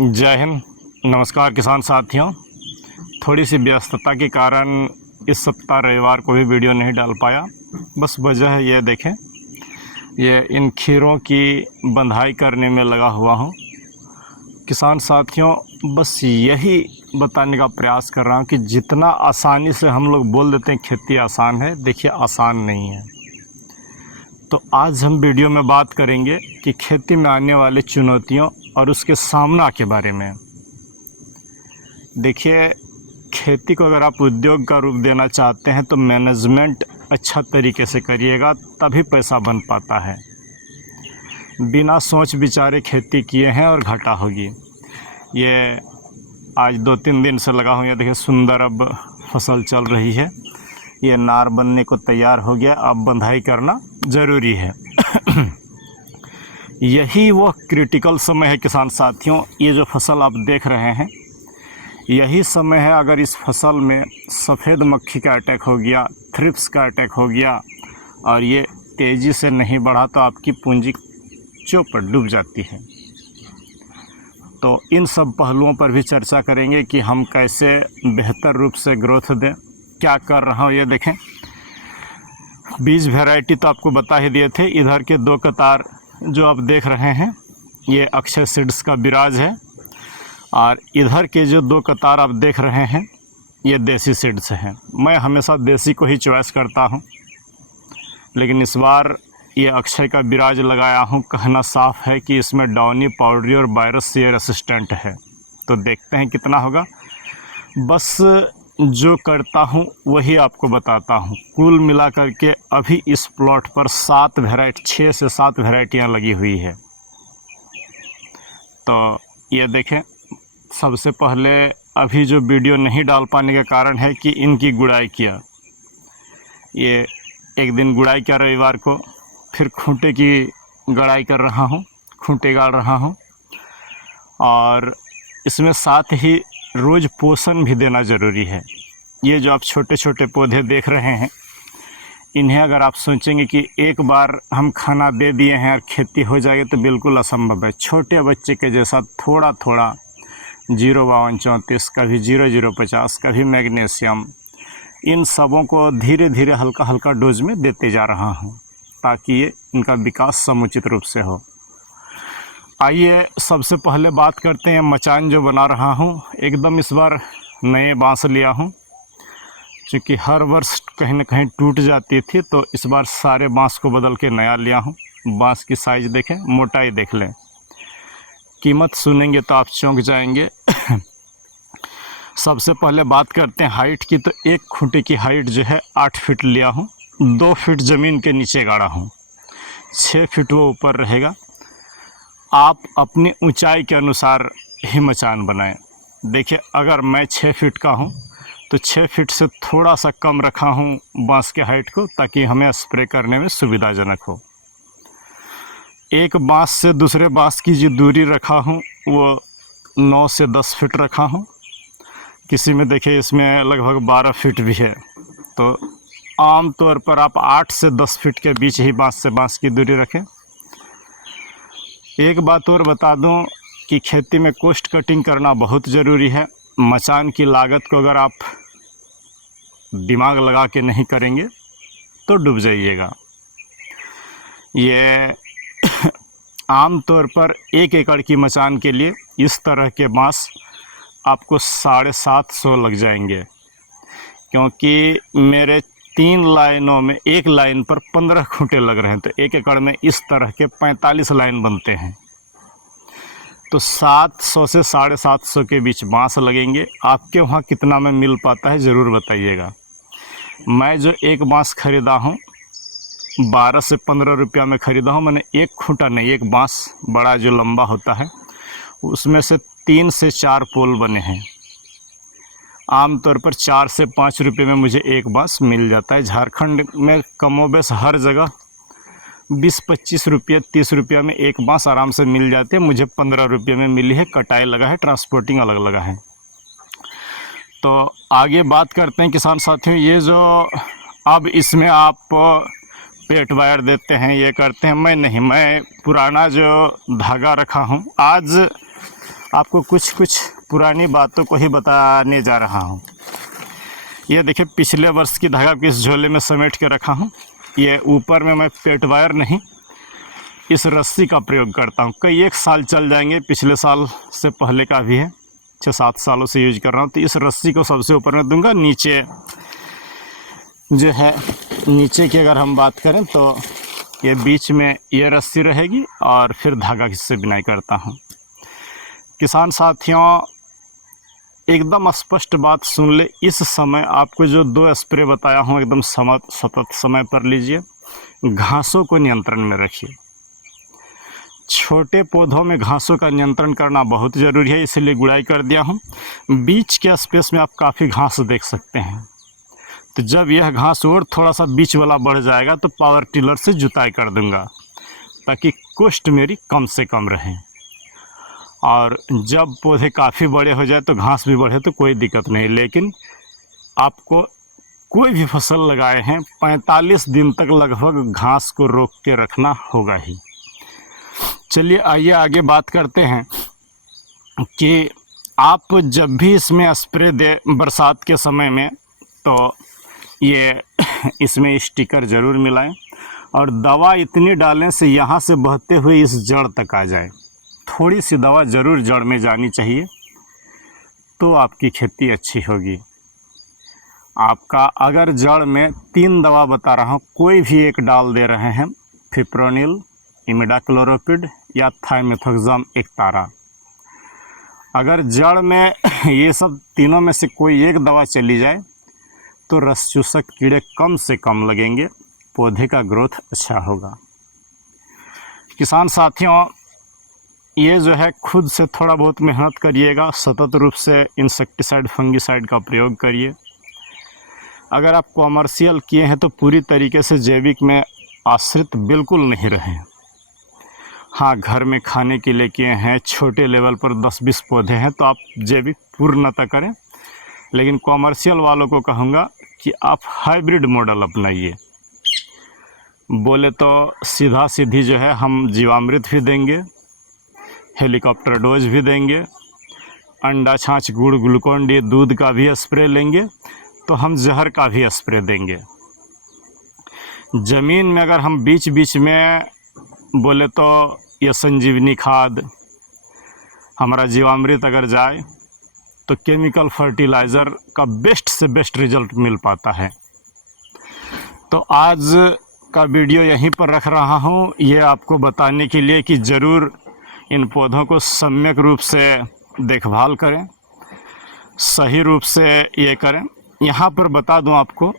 जय हिंद। नमस्कार किसान साथियों। थोड़ी सी व्यस्तता के कारण इस सप्ताह रविवार को भी वीडियो नहीं डाल पाया। बस वजह है ये देखें, ये इन खीरों की बंधाई करने में लगा हुआ हूँ। किसान साथियों, बस यही बताने का प्रयास कर रहा हूँ कि जितना आसानी से हम लोग बोल देते हैं खेती आसान है, देखिए आसान नहीं है। तो आज हम वीडियो में बात करेंगे कि खेती में आने वाली चुनौतियों और उसके सामना के बारे में। देखिए, खेती को अगर आप उद्योग का रूप देना चाहते हैं तो मैनेजमेंट अच्छा तरीके से करिएगा, तभी पैसा बन पाता है। बिना सोच विचारे खेती किए हैं और घाटा होगी। ये आज 2-3 दिन से लगा हूँ। ये देखिए सुंदर अब फसल चल रही है, ये नार बनने को तैयार हो गया। अब बंधाई करना ज़रूरी है। यही वो क्रिटिकल समय है किसान साथियों। ये जो फसल आप देख रहे हैं, यही समय है। अगर इस फसल में सफ़ेद मक्खी का अटैक हो गया, थ्रिप्स का अटैक हो गया और ये तेज़ी से नहीं बढ़ा तो आपकी पूंजी चौपट डूब जाती है। तो इन सब पहलुओं पर भी चर्चा करेंगे कि हम कैसे बेहतर रूप से ग्रोथ दें। क्या कर रहा हूँ ये देखें। बीज वैरायटी तो आपको बता ही दिए थे। इधर के 2 कतार जो आप देख रहे हैं, ये अक्षय सीड्स का विराज है, और इधर के जो 2 कतार आप देख रहे हैं, ये देसी सीड्स हैं। मैं हमेशा देसी को ही चॉइस करता हूँ, लेकिन इस बार ये अक्षय का विराज लगाया हूँ। कहना साफ है कि इसमें डाउनी, पाउडरी और वायरस से रेसिस्टेंट है। तो देखते हैं कितना होगा। बस जो करता हूँ वही आपको बताता हूँ। कुल मिला करके अभी इस प्लॉट पर 6 से 7 वैरायटियाँ लगी हुई है। तो ये देखें, सबसे पहले अभी जो वीडियो नहीं डाल पाने का कारण है कि इनकी गुड़ाई किया। ये एक दिन गुड़ाई किया रविवार को, फिर खूंटे की गड़ाई कर रहा हूँ, खूंटे गाड़ रहा हूँ, और इसमें साथ ही रोज़ पोषण भी देना ज़रूरी है। ये जो आप छोटे छोटे पौधे देख रहे हैं, इन्हें अगर आप सोचेंगे कि एक बार हम खाना दे दिए हैं और खेती हो जाएगी, तो बिल्कुल असंभव है। छोटे बच्चे के जैसा थोड़ा थोड़ा 05234, कभी 0050, कभी मैग्नीशियम, इन सबों को धीरे धीरे हल्का हल्का डोज में देते जा रहा हूँ, ताकि ये इनका विकास समुचित रूप से हो। आइए सबसे पहले बात करते हैं मचान जो बना रहा हूँ। एकदम इस बार नए बांस लिया हूँ, क्योंकि हर वर्ष कहीं ना कहीं टूट जाती थी, तो इस बार सारे बांस को बदल के नया लिया हूँ। बांस की साइज़ देखें, मोटाई देख लें। कीमत सुनेंगे तो आप चौंक जाएंगे। सबसे पहले बात करते हैं हाइट की। तो एक खूंटे की हाइट जो है 8 फीट लिया हूँ। 2 फीट ज़मीन के नीचे गाड़ा हूँ, 6 फीट वो ऊपर रहेगा। आप अपनी ऊंचाई के अनुसार ही मचान बनाएं। देखिए, अगर मैं 6 फीट का हूँ तो 6 फीट से थोड़ा सा कम रखा हूँ बांस के हाइट को, ताकि हमें स्प्रे करने में सुविधाजनक हो। एक बांस से दूसरे बांस की जो दूरी रखा हूँ वो 9 से 10 फीट रखा हूँ। किसी में देखिए इसमें लगभग 12 फीट भी है। तो आम तौर पर आप 8 से 10 फीट के बीच ही बांस से बांस की दूरी रखें। एक बात और बता दूं कि खेती में कॉस्ट कटिंग करना बहुत ज़रूरी है। मचान की लागत को अगर आप दिमाग लगा के नहीं करेंगे तो डूब जाइएगा। ये आम तौर पर 1 एकड़ की मचान के लिए इस तरह के बांस आपको 750 लग जाएंगे, क्योंकि मेरे 3 लाइनों में 1 लाइन पर 15 खूंटे लग रहे हैं। तो 1 एकड़ में इस तरह के 45 लाइन बनते हैं। तो 700 से 750 के बीच बांस लगेंगे। आपके वहाँ कितना में मिल पाता है ज़रूर बताइएगा। मैं जो एक बांस ख़रीदा हूँ 12 से 15 रुपया में ख़रीदा हूँ। मैंने एक खूंटा नहीं, एक बांस बड़ा जो लंबा होता है, उसमें से 3 से 4 पोल बने हैं। आमतौर पर 4 से 5 रुपये में मुझे एक बांस मिल जाता है। झारखंड में कमोबेश हर जगह 20-25 रुपये, 30 रुपया में एक बांस आराम से मिल जाते हैं। मुझे 15 रुपये में मिली है। कटाई लगा है, ट्रांसपोर्टिंग अलग लगा है। तो आगे बात करते हैं किसान साथियों। ये जो अब इसमें आप पेट वायर देते हैं, ये करते हैं, मैं नहीं, मैं पुराना जो धागा रखा हूँ। आज आपको कुछ कुछ पुरानी बातों को ही बताने जा रहा हूँ। ये देखिए पिछले वर्ष की धागा को इस झोले में समेट के रखा हूँ। ये ऊपर में मैं पेट वायर नहीं, इस रस्सी का प्रयोग करता हूँ। कई एक साल चल जाएंगे, पिछले साल से पहले का भी है, 6-7 सालों से यूज कर रहा हूँ। तो इस रस्सी को सबसे ऊपर में दूंगा। नीचे जो है, नीचे की अगर हम बात करें तो ये बीच में ये रस्सी रहेगी और फिर धागा से बुनाई करता हूँ। किसान साथियों, एकदम स्पष्ट बात सुन ले। इस समय आपको जो 2 स्प्रे बताया हूँ एकदम सतत समय पर लीजिए। घासों को नियंत्रण में रखिए। छोटे पौधों में घासों का नियंत्रण करना बहुत ज़रूरी है, इसलिए गुड़ाई कर दिया हूँ। बीच के स्पेस में आप काफ़ी घास देख सकते हैं। तो जब यह घास और थोड़ा सा बीच वाला बढ़ जाएगा तो पावर टिलर से जुताई कर दूंगा, ताकि कॉस्ट मेरी कम से कम रहे। और जब पौधे काफ़ी बड़े हो जाए तो घास भी बढ़े तो कोई दिक्कत नहीं। लेकिन आपको कोई भी फसल लगाए हैं 45 दिन तक लगभग घास को रोक के रखना होगा ही। चलिए आइए आगे बात करते हैं कि आप जब भी इसमें स्प्रे दे बरसात के समय में, तो ये इसमें स्टिकर ज़रूर मिलाएं और दवा इतनी डालें से यहाँ से बहते हुए इस जड़ तक आ जाए। थोड़ी सी दवा ज़रूर जड़ में जानी चाहिए, तो आपकी खेती अच्छी होगी। आपका अगर जड़ में 3 दवा बता रहा हूँ, कोई भी एक डाल दे रहे हैं, फिप्रोनिल, इमिडाक्लोरोपिड या थाइमेथोक्साम एक तारा, अगर जड़ में ये सब तीनों में से कोई एक दवा चली जाए तो रस चूसक कीड़े कम से कम लगेंगे, पौधे का ग्रोथ अच्छा होगा। किसान साथियों, ये जो है खुद से थोड़ा बहुत मेहनत करिएगा, सतत रूप से इंसेक्टिसाइड फंगिसाइड का प्रयोग करिए। अगर आप कॉमर्शियल किए हैं तो पूरी तरीके से जैविक में आश्रित बिल्कुल नहीं रहें। हाँ, घर में खाने के लिए किए हैं, छोटे लेवल पर 10-20 पौधे हैं तो आप जैविक पूर्णतः करें। लेकिन कॉमर्शियल वालों को कहूँगा कि आप हाइब्रिड मॉडल अपनाइए। बोले तो सीधा सीधी जो है, हम जीवामृत भी देंगे, हेलीकॉप्टर डोज भी देंगे, अंडा छाछ गुड़ ग्लूकोन डी दूध का भी स्प्रे लेंगे, तो हम जहर का भी स्प्रे देंगे। ज़मीन में अगर हम बीच बीच में बोले तो ये संजीवनी खाद, हमारा जीवामृत अगर जाए तो केमिकल फर्टिलाइज़र का बेस्ट से बेस्ट रिजल्ट मिल पाता है। तो आज का वीडियो यहीं पर रख रहा हूँ, ये आपको बताने के लिए कि ज़रूर इन पौधों को सम्यक रूप से देखभाल करें, सही रूप से ये करें। यहाँ पर बता दूँ आपको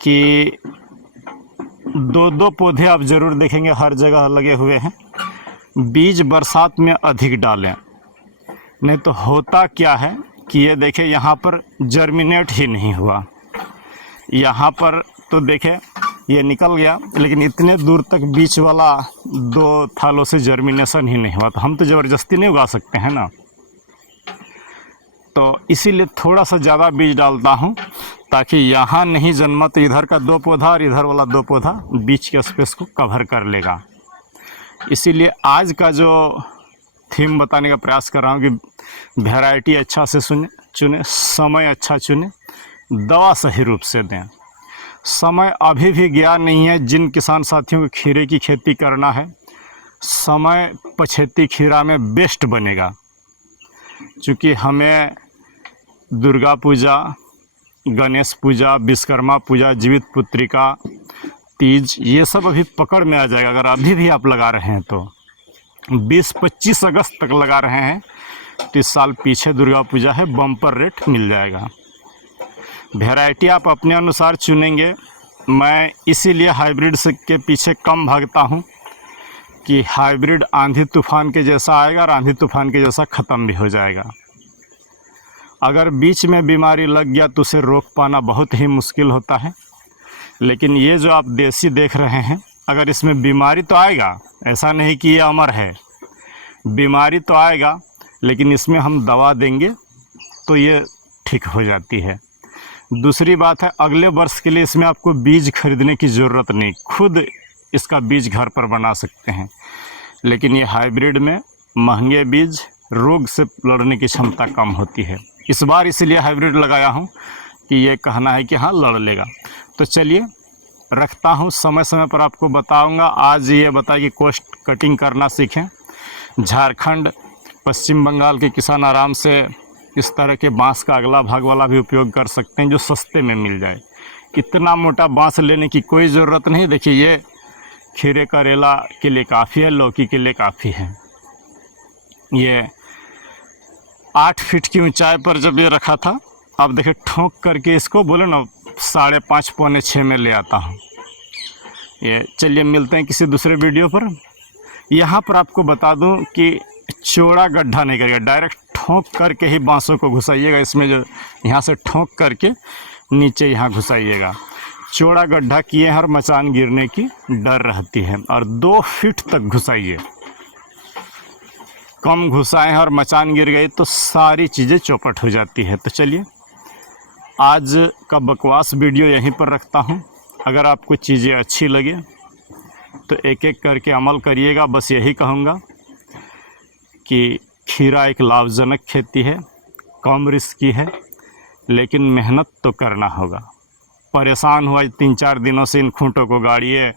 कि 2-2 पौधे आप ज़रूर देखेंगे हर जगह लगे हुए हैं। बीज बरसात में अधिक डालें, नहीं तो होता क्या है कि ये देखें यहाँ पर जर्मिनेट ही नहीं हुआ। यहाँ पर तो देखें ये निकल गया, लेकिन इतने दूर तक बीच वाला 2 थालों से जर्मिनेशन ही नहीं हुआ। तो हम तो ज़बरदस्ती नहीं उगा सकते हैं ना। तो इसीलिए थोड़ा सा ज़्यादा बीज डालता हूँ, ताकि यहाँ नहीं जन्मा तो इधर का 2 पौधा और इधर वाला 2 पौधा बीच के स्पेस को कवर कर लेगा। इसीलिए आज का जो थीम बताने का प्रयास कर रहा हूँ कि वैरायटी अच्छा से चुने, समय अच्छा चुने, दवा सही रूप से दें। समय अभी भी गया नहीं है। जिन किसान साथियों को खीरे की खेती करना है, समय पछेती खीरा में बेस्ट बनेगा, क्योंकि हमें दुर्गा पूजा, गणेश पूजा, विश्वकर्मा पूजा, जीवित पुत्रिका, तीज, ये सब अभी पकड़ में आ जाएगा। अगर अभी भी आप लगा रहे हैं तो 20-25 अगस्त तक लगा रहे हैं तो इस साल पीछे दुर्गा पूजा है, बम्पर रेट मिल जाएगा। वैरायटी आप अपने अनुसार चुनेंगे। मैं इसीलिए हाइब्रिड से के पीछे कम भागता हूँ कि हाइब्रिड आंधी तूफान के जैसा आएगा और आंधी तूफान के जैसा ख़त्म भी हो जाएगा। अगर बीच में बीमारी लग गया तो उसे रोक पाना बहुत ही मुश्किल होता है। लेकिन ये जो आप देसी देख रहे हैं, अगर इसमें बीमारी तो आएगा, ऐसा नहीं कि ये अमर है, बीमारी तो आएगा, लेकिन इसमें हम दवा देंगे तो ये ठीक हो जाती है। दूसरी बात है, अगले वर्ष के लिए इसमें आपको बीज खरीदने की ज़रूरत नहीं, खुद इसका बीज घर पर बना सकते हैं। लेकिन ये हाइब्रिड में महंगे बीज रोग से लड़ने की क्षमता कम होती है। इस बार इसलिए हाइब्रिड लगाया हूँ कि ये कहना है कि हाँ लड़ लेगा। तो चलिए रखता हूँ, समय समय पर आपको बताऊँगा। आज ये बताइए कि कोस्ट कटिंग करना सीखें। झारखंड, पश्चिम बंगाल के किसान आराम से इस तरह के बांस का अगला भाग वाला भी उपयोग कर सकते हैं जो सस्ते में मिल जाए। इतना मोटा बांस लेने की कोई ज़रूरत नहीं। देखिए ये खीरे करेला के लिए काफ़ी है, लौकी के लिए काफ़ी है। ये 8 फीट की ऊंचाई पर जब ये रखा था, अब देखिए ठोक करके इसको बोले ना 5.5 पौने 6 में ले आता हूँ। ये चलिए मिलते हैं किसी दूसरे वीडियो पर। यहाँ पर आपको बता दूँ कि चौड़ा गड्ढा नहीं करिएगा, डायरेक्ट ठोक करके ही बांसों को घुसाइएगा। इसमें जो यहाँ से ठोक करके नीचे यहाँ घुसाइएगा। चौड़ा गड्ढा किए हैं और मचान गिरने की डर रहती है। और 2 फीट तक घुसाइए। कम घुसाएं और मचान गिर गई तो सारी चीज़ें चौपट हो जाती है। तो चलिए आज का बकवास वीडियो यहीं पर रखता हूँ। अगर आपको चीज़ें अच्छी लगे तो एक एक करके अमल करिएगा। बस यही कहूँगा कि खीरा एक लाभजनक खेती है, कम रिस्की है, लेकिन मेहनत तो करना होगा। परेशान हुआ 3-4 दिनों से इन खूंटों को गाड़िए,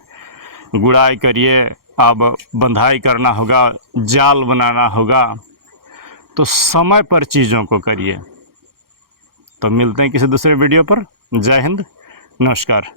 गुड़ाई करिए, अब बंधाई करना होगा, जाल बनाना होगा। तो समय पर चीज़ों को करिए। तो मिलते हैं किसी दूसरे वीडियो पर। जय हिंद, नमस्कार।